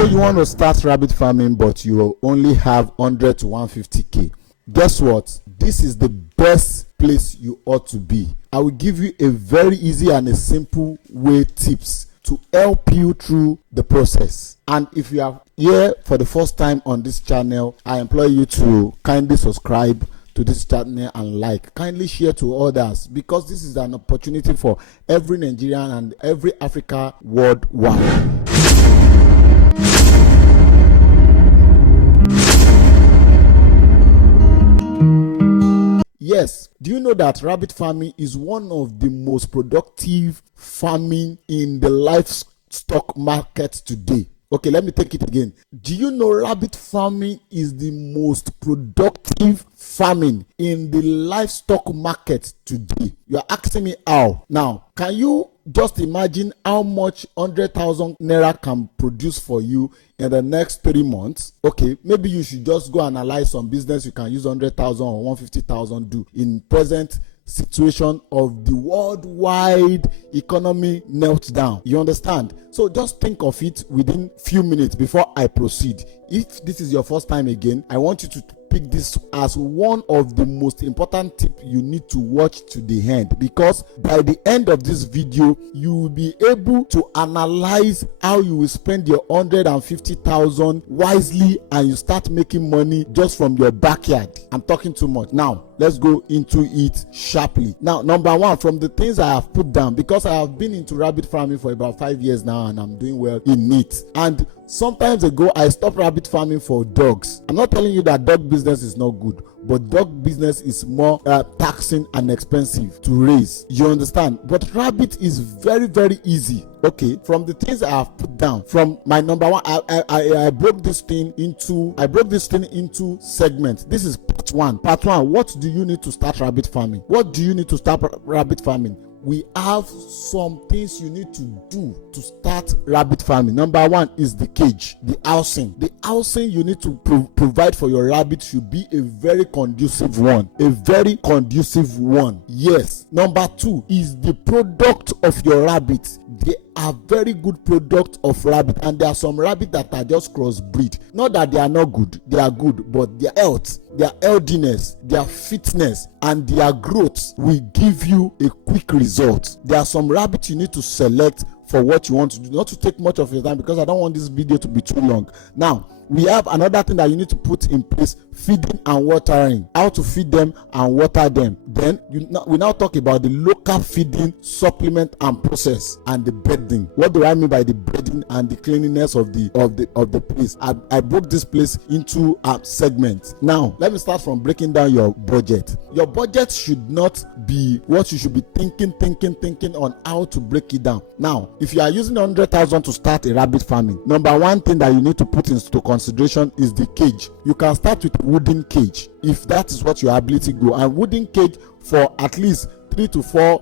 So you want to start rabbit farming, but you only have 100 to 150k. Guess what? This is the best place you ought to be. I will give you a very easy and a simple way tips to help you through the process. And if you are here for the first time on this channel, I implore you to kindly subscribe to this channel and kindly share to others, because this is an opportunity for every Nigerian and every Africa worldwide. Yes, do you know that rabbit farming is one of the most productive farming in the livestock market today? Okay, let me take it again. Do you know rabbit farming is the most productive farming in the livestock market today? You are asking me how. Now, can you just imagine how much 100,000 naira can produce for you in the next 3 months? Okay, maybe you should just go analyze some business you can use 100,000 or 150,000 do in present situation of the worldwide economy meltdown. You understand? So just think of it within few minutes before I proceed. If this is your first time again, I want you to pick this as one of the most important tips you need to watch to the end, because by the end of this video you will be able to analyze how you will spend your 150,000 wisely and you start making money just from your backyard. I'm talking too much. Now let's go into it sharply. Now, number one, from the things I have put down, because I have been into rabbit farming for about 5 years now and I'm doing well in it. And sometimes ago I stopped rabbit farming for dogs. I'm not telling you that dog business is not good, but dog business is more taxing and expensive to raise. You understand? But rabbit is very, very easy. Okay, from the things I have put down, from my number one, I broke this thing into segments. This is part one. Part one, what do you need to start rabbit farming? What do you need to start rabbit farming? We have some things you need to do to start rabbit farming. Number one is the cage, the housing. The housing you need to provide for your rabbit should be a very conducive one. A very conducive one. Yes. Number two is the product of your rabbit. They are very good product of rabbit, and there are some rabbit that are just crossbreed. Not that they are not good, they are good, but their health, their healthiness, their fitness, and their growth will give you a quick result. There are some rabbits you need to select for what you want to do, not to take much of your time, because I don't want this video to be too long. Now, we have another thing that you need to put in place: feeding and watering. How to feed them and water them. Then we now talk about the local feeding, supplement and process, and the bedding. What do I mean by the bedding and the cleanliness of the place? I broke this place into segments. Now let me start from breaking down your budget. Your budget should not be what you should be thinking on how to break it down. Now, if you are using 100,000 to start a rabbit farming, number one thing that you need to put into consideration is the cage. You can start with a wooden cage if that is what your ability go, and wooden cage for at least 3 to 4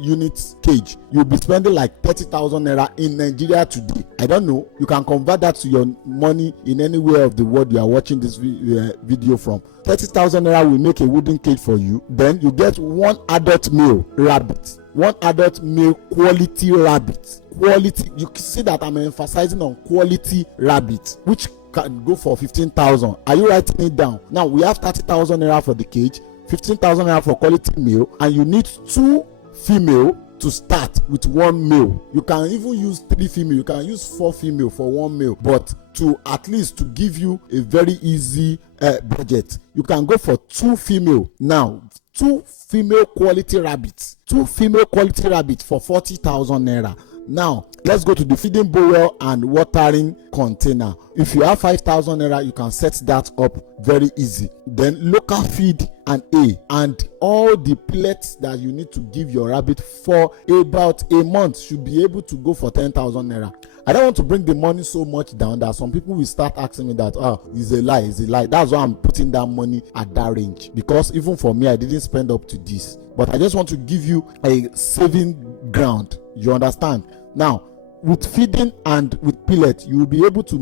units cage, you'll be spending like 30,000 naira in Nigeria today. I don't know, you can convert that to your money in any way of the world you are watching this video from. 30,000 naira will make a wooden cage for you. Then you get one adult male rabbit, one adult male quality rabbit. Quality, you see that I'm emphasizing on quality rabbit, which can go for 15,000. Are you writing it down? Now we have 30,000 naira for the cage, 15,000 naira for quality male, and you need 2 female to start with 1 male. You can even use 3 female, you can use 4 female for 1 male, but to at least to give you a very easy budget, you can go for 2 female. Now 2 female quality rabbits, 2 female quality rabbits for 40,000 naira. Now let's go to the feeding bowl and watering container. If you have 5,000 naira, you can set that up very easy. Then local feed and all the pellets that you need to give your rabbit for about a month should be able to go for 10,000 naira. I don't want to bring the money so much down that some people will start asking me that, it's a lie. That's why I'm putting that money at that range, because even for me, I didn't spend up to this, but I just want to give you a saving ground. You understand? Now, with feeding and with pellet, you will be able to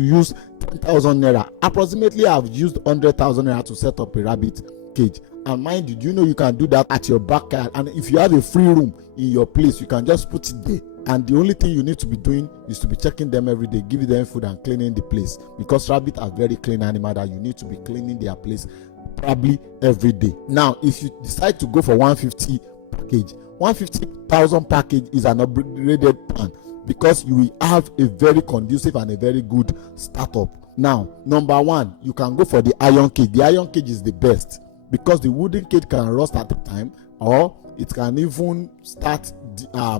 use 10,000 naira. Approximately, I've used 100,000 naira to set up a rabbit cage. And mind you, you can do that at your backyard. And if you have a free room in your place, you can just put it there. and the only thing you need to be doing is to be checking them every day, giving them food and cleaning the place, because rabbits are very clean animal that you need to be cleaning their place probably every day. Now, if you decide to go for 150 package, 150,000 package is an upgraded plan, because you will have a very conducive and a very good startup. Now, number one, you can go for the iron cage. The iron cage is the best, because the wooden cage can rust at a time, or it can even start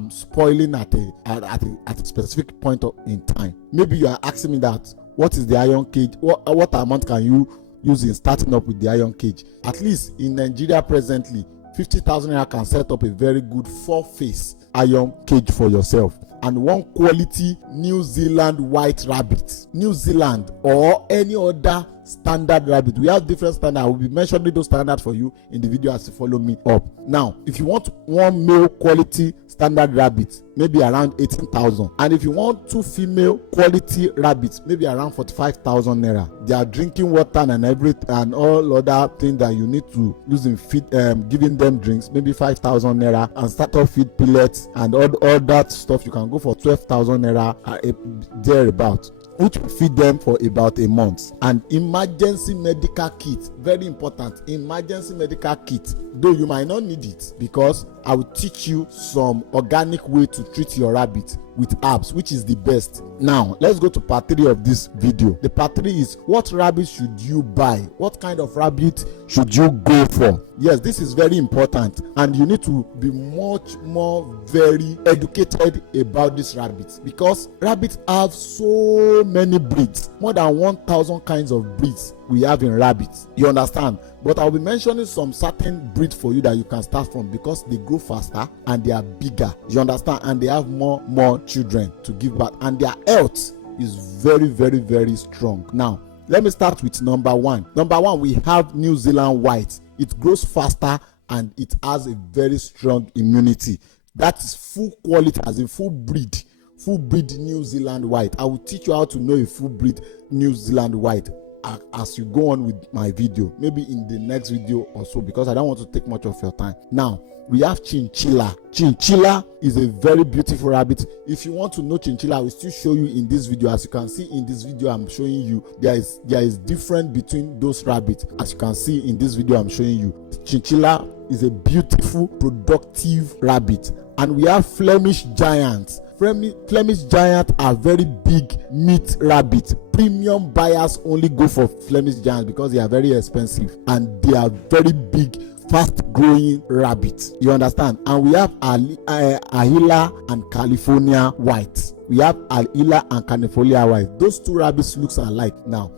spoiling at a specific point in time. Maybe you are asking me that, what is the iron cage? What amount can you use in starting up with the iron cage? At least in Nigeria presently, 50,000 naira can set up a very good 4-face iron cage for yourself, and one quality New Zealand white rabbit. New Zealand or any other standard rabbit. We have different standards. I will be mentioning those standards for you in the video as you follow me up. Now, if you want one male quality standard rabbit, maybe around 18,000, and if you want 2 female quality rabbits, maybe around 45,000 naira. They are drinking water and all other things that you need to use in feed, giving them drinks, maybe 5,000 naira, and startup feed pellets and all that stuff. You can go for 12,000 naira thereabout, which will feed them for about a month. And emergency medical kit, very important, emergency medical kit, though you might not need it, because I will teach you some organic way to treat your rabbit with herbs, which is the best. Now, let's go to part 3 of this video. The part 3 is, what rabbit should you buy? What kind of rabbit should you go for? Yes, this is very important, and you need to be much more very educated about this rabbit, because rabbits have so many breeds, more than 1,000 kinds of breeds we have in rabbits. You understand? But I'll be mentioning some certain breeds for you that you can start from, because they grow faster and they are bigger. You understand? And they have more children to give birth, and their health is very, very, very strong. Now, let me start with number one. Number one, we have New Zealand white. It grows faster and it has a very strong immunity. That is full quality, as in full breed New Zealand white. I will teach you how to know a full breed New Zealand white as you go on with my video, maybe in the next video or so, because I don't want to take much of your time. Now, we have chinchilla. Chinchilla is a very beautiful rabbit. If you want to know chinchilla, I will still show you in this video. As you can see in this video I'm showing you, there is difference between those rabbits. As you can see in this video I'm showing you, chinchilla is a beautiful, productive rabbit. And we have Flemish giants. Flemish giants are very big meat rabbits. Premium buyers only go for Flemish giants because they are very expensive and they are very big, fast-growing rabbits. You understand? And we have Ahila and California white. We have Ahila and California white. Those two rabbits looks alike now.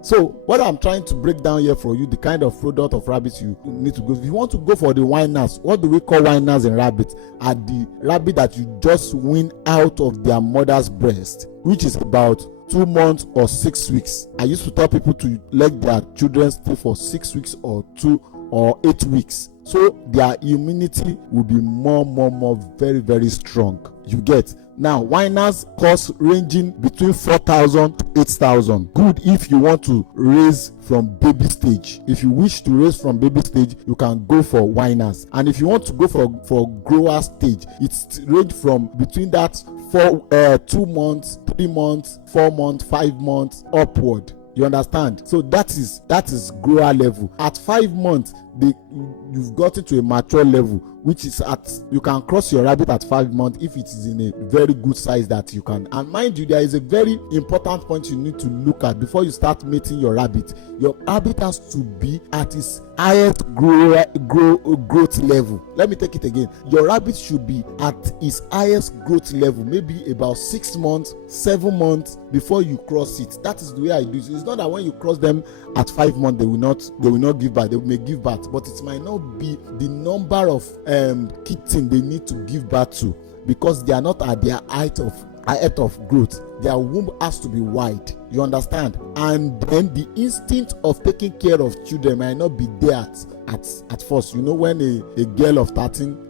So what I'm trying to break down here for you, the kind of product of rabbits you need to go. If you want to go for the whiners, what do we call whiners in rabbits? Are the rabbit that you just wean out of their mother's breast, which is about 2 months or 6 weeks. I used to tell people to let their children stay for 6 weeks or 2 or 8 weeks, so their immunity will be more very, very strong. You get? Now, whiners cost ranging between 4,000 to 8,000. Good if you want to raise from baby stage. If you wish to raise from baby stage, you can go for whiners. And if you want to go for grower stage, it's range from between that 2 months, 3 months, 4 months, 5 months upward. You understand? So that is grower level. At 5 months, you've gotten to a mature level, which is you can cross your rabbit at 5 months if it is in a very good size that you can. And mind you, there is a very important point you need to look at before you start mating your rabbit. Your rabbit has to be at its highest growth level. Let me take it again. Your rabbit should be at its highest growth level, maybe about 6 months, 7 months before you cross it. That is the way I do it. It's not that when you cross them at 5 months they will not give birth. They may give birth, but it might not be the number of kittens they need to give birth to, because they are not at their height of growth. Their womb has to be wide. You understand? And then the instinct of taking care of children might not be there at first. You know, when a girl of 13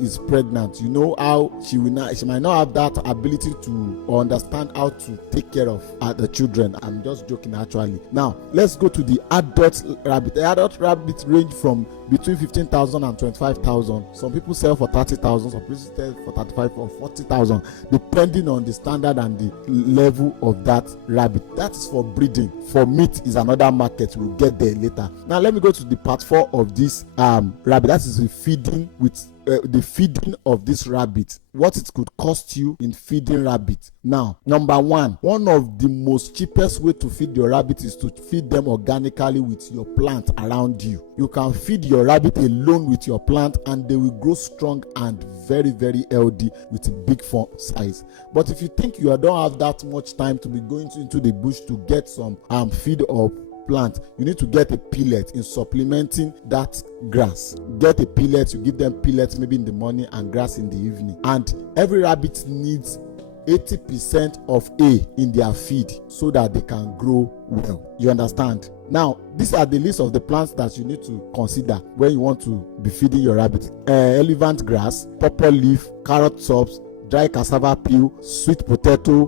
is pregnant, you know how she might not have that ability to understand how to take care of the children. I'm just joking actually. Now let's go to the adult rabbit. The adult rabbit range from between 15,000 and 25,000. Some people sell for 30,000, some people sell for 35 or 40,000, depending on the standard and the level of that rabbit. That is for breeding. For meat is another market. We'll get there later. Now let me go to the part 4 of this rabbit. That is the feeding of this rabbit. What it could cost you in feeding rabbit. Now, number one of the most cheapest way to feed your rabbit is to feed them organically with your plant around you. You can feed your rabbit alone with your plant and they will grow strong and very, very healthy with a big size. But if you think you don't have that much time to be going into the bush to get some feed or plant, you need to get a pellet in supplementing that grass. Get a pellet, you give them pellets maybe in the morning and grass in the evening. And every rabbit needs 80% of A in their feed so that they can grow well. You understand? Now, these are the list of the plants that you need to consider when you want to be feeding your rabbit. Elephant grass, purple leaf, carrot tops, dry cassava peel, sweet potato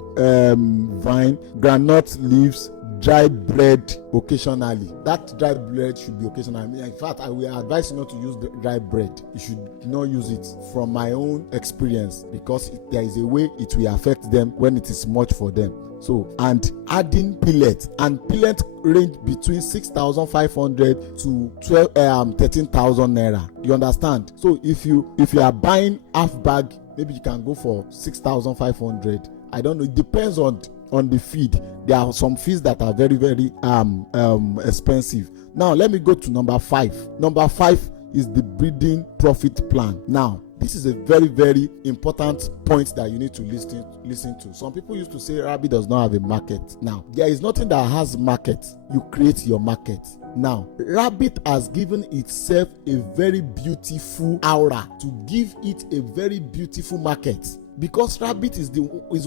vine, groundnut leaves, dry bread occasionally. That dry bread should be occasional. In fact, I will advise you not to use the dry bread. You should not use it, from my own experience, because there is a way it will affect them when it is much for them. So, and adding pellets, and pellets range between 6,500 to 13,000 naira. You understand? So if you are buying half bag, maybe you can go for 6,500. I don't know. It depends on the feed. There are some feeds that are very, very expensive. Now let me go to number 5. Number 5 is the breeding profit plan. Now this is a very, very important point that you need to listen to. Some people used to say rabbit does not have a market. Now there is nothing that has market. You create your market. Now, rabbit has given itself a very beautiful aura to give it a very beautiful market, because rabbit is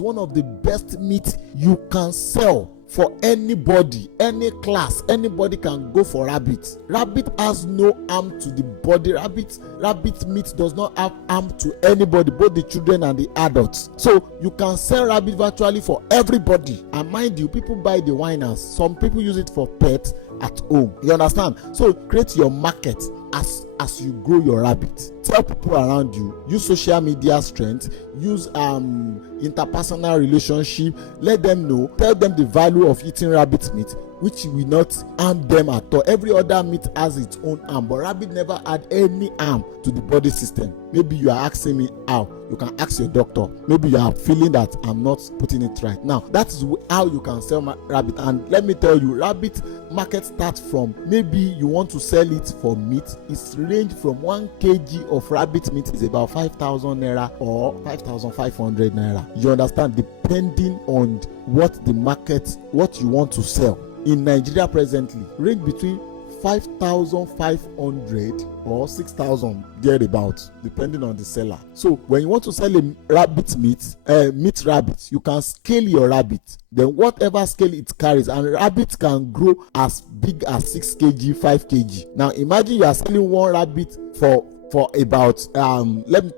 one of the best meat you can sell for anybody, any class. Anybody can go for rabbit. Rabbit has no harm to the body. Rabbit meat does not have harm to anybody, both the children and the adults. So you can sell rabbit virtually for everybody. And mind you, people buy the whiners. Some people use it for pets at home. You understand? So create your market as you grow your rabbit. Tell people around you. Use social media strength. Use interpersonal relationship. Let them know. Tell them the value of eating rabbit meat, which will not harm them at all. Every other meat has its own harm, but rabbit never had any harm to the body system. Maybe you are asking me how. You can ask your doctor. Maybe you are feeling that I'm not putting it right. Now, that is how you can sell rabbit. And let me tell you, rabbit market starts from, maybe you want to sell it for meat. It's range from 1 kg of rabbit meat is about 5,000 naira or 5,500 naira. You understand? Depending on what the market, what you want to sell. In Nigeria presently, range between 5,500 or 6,000 thereabouts, depending on the seller. So when you want to sell a rabbit meat rabbit, you can scale your rabbit. Then whatever scale it carries, and rabbit can grow as big as 6 kg, 5 kg. Now imagine you are selling one rabbit for about let me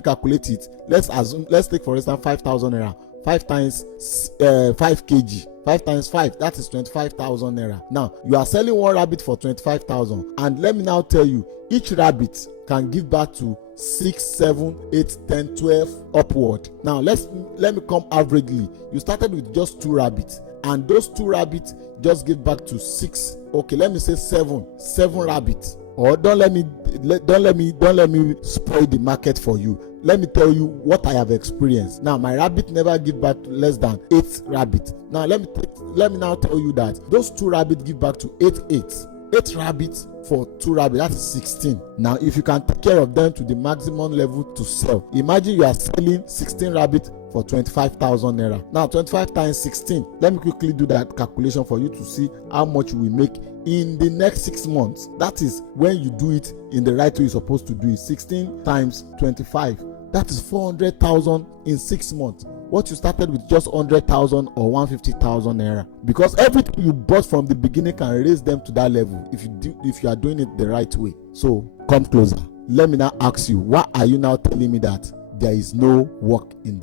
calculate it. Let's take for instance 5,000 naira. 5 times 5 kg. 5 times 5, that is 25,000 naira. Now you are selling one rabbit for 25,000, and let me now tell you, each rabbit can give back to 6, 7, 8, 10, 12 upward. Now let me come averagely. You started with just 2 rabbits, and those 2 rabbits just give back to 6. Okay, let me say 7 rabbits. Or don't let me spoil the market for you. Let me tell you what I have experienced. Now my rabbit never give back to less than 8 rabbits. Now let me now tell you that those 2 rabbits give back to 8 rabbits for 2 rabbits. That is 16. Now if you can take care of them to the maximum level to sell, imagine you are selling 16 rabbits for 25,000 naira. Now 25 times 16. Let me quickly do that calculation for you to see how much we make in the next 6 months. That is when you do it in the right way you're supposed to do it. 16 times 25. That is 400,000 in 6 months. what you started with just 100,000 or 150,000 naira, because everything you bought from the beginning can raise them to that level if you are doing it the right way. So come closer. Let me now ask you, why are you now telling me that there is no work in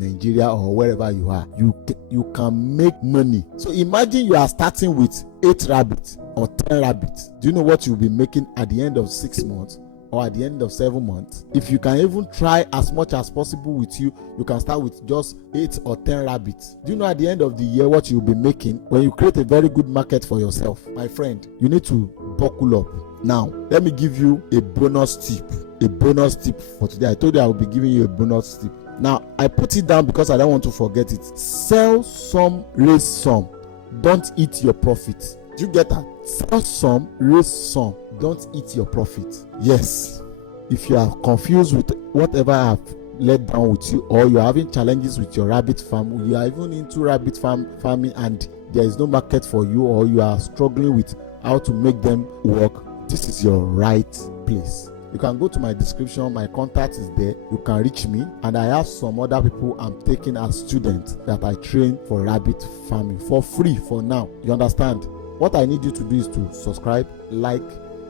Nigeria or wherever you are? You can make money. So imagine you are starting with 8 rabbits or 10 rabbits. Do you know what you'll be making at the end of 6 months or at the end of 7 months? If you can even try as much as possible with you can start with just 8 or 10 rabbits. Do you know at the end of the year what you'll be making when you create a very good market for yourself? My friend, you need to buckle up. Now, let me give you a bonus tip. A bonus tip for today. I told you I will be giving you a bonus tip. Now, I put it down because I don't want to forget it. Sell some, raise some. Don't eat your profit. Do you get that? Sell some, raise some. Don't eat your profit. Yes. If you are confused with whatever I have let down with you, or you're having challenges with your rabbit farm, you are even into rabbit farming and there is no market for you, or you are struggling with how to make them work, this is your right place. You can go to my description, my contact is there. You can reach me, and I have some other people I'm taking as students that I train for rabbit farming for free for now. You understand? What I need you to do is to subscribe, like,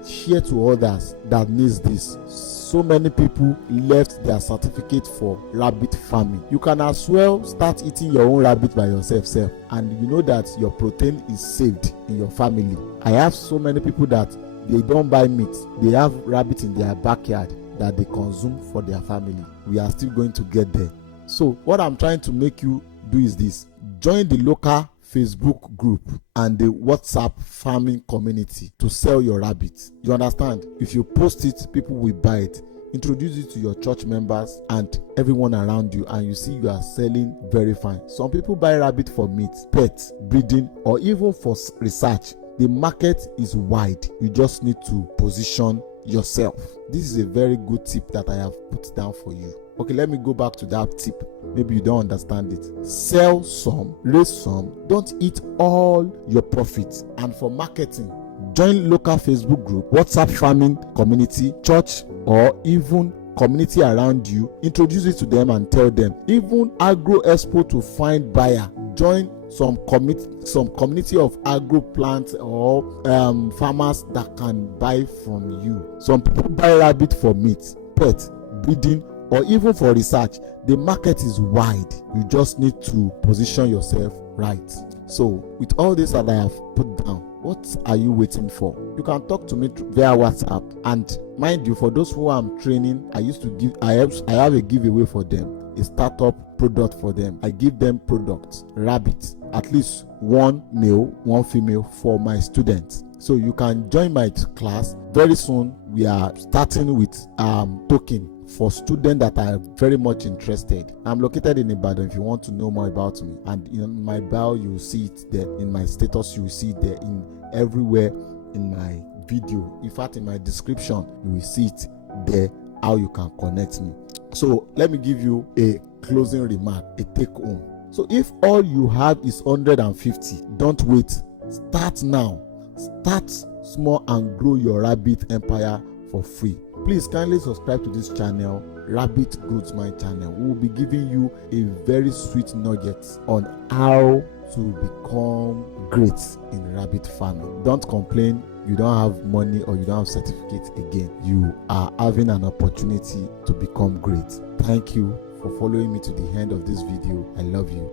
share to others that needs this. So many people left their certificate for rabbit farming. You can as well start eating your own rabbit by yourself, and you know that your protein is saved in your family. I have so many people that they don't buy meat, they have rabbit in their backyard that they consume for their family. We are still going to get there. So what I'm trying to make you do is this: join the local Facebook group and the WhatsApp farming community to sell your rabbits. You understand? If you post it, people will buy it. Introduce it to your church members and everyone around you, and you see you are selling very fine. Some people buy rabbit for meat, pets, breeding, or even for research. The market is wide. You just need to position yourself. This is a very good tip that I have put down for you. Okay, let me go back to that tip. Maybe you don't understand it. Sell some, raise some. Don't eat all your profits. And for marketing, join local Facebook group, WhatsApp farming community, church, or even community around you. Introduce it to them and tell them. Even Agro Expo to find buyer. Join some community of agro plants or farmers that can buy from you. Some people buy rabbit for meat, pet, breeding, or even for research. The market is wide. You just need to position yourself right. So with all this that I have put down, what are you waiting for? You can talk to me via WhatsApp. And mind you, for those who I'm training, I have a giveaway for them. A startup product for them. I give them products, rabbits, at least one male, one female for my students. So you can join my class. Very soon we are starting with token for students that are very much interested. I'm located in Ibadan if you want to know more about me. And in my bio you will see it there. In my status you will see it there. In everywhere in my video. In fact, in my description you will see it there, how you can connect me. So let me give you a closing remark, a take home. So if all you have is 150, don't wait. Start now. Start small and grow your rabbit empire for free. Please kindly subscribe to this channel, Rabbit Goldmine channel. We will be giving you a very sweet nugget on how to become great in rabbit farming. Don't complain you don't have money or you don't have certificate again. You are having an opportunity to become great. Thank you for following me to the end of this video. I love you.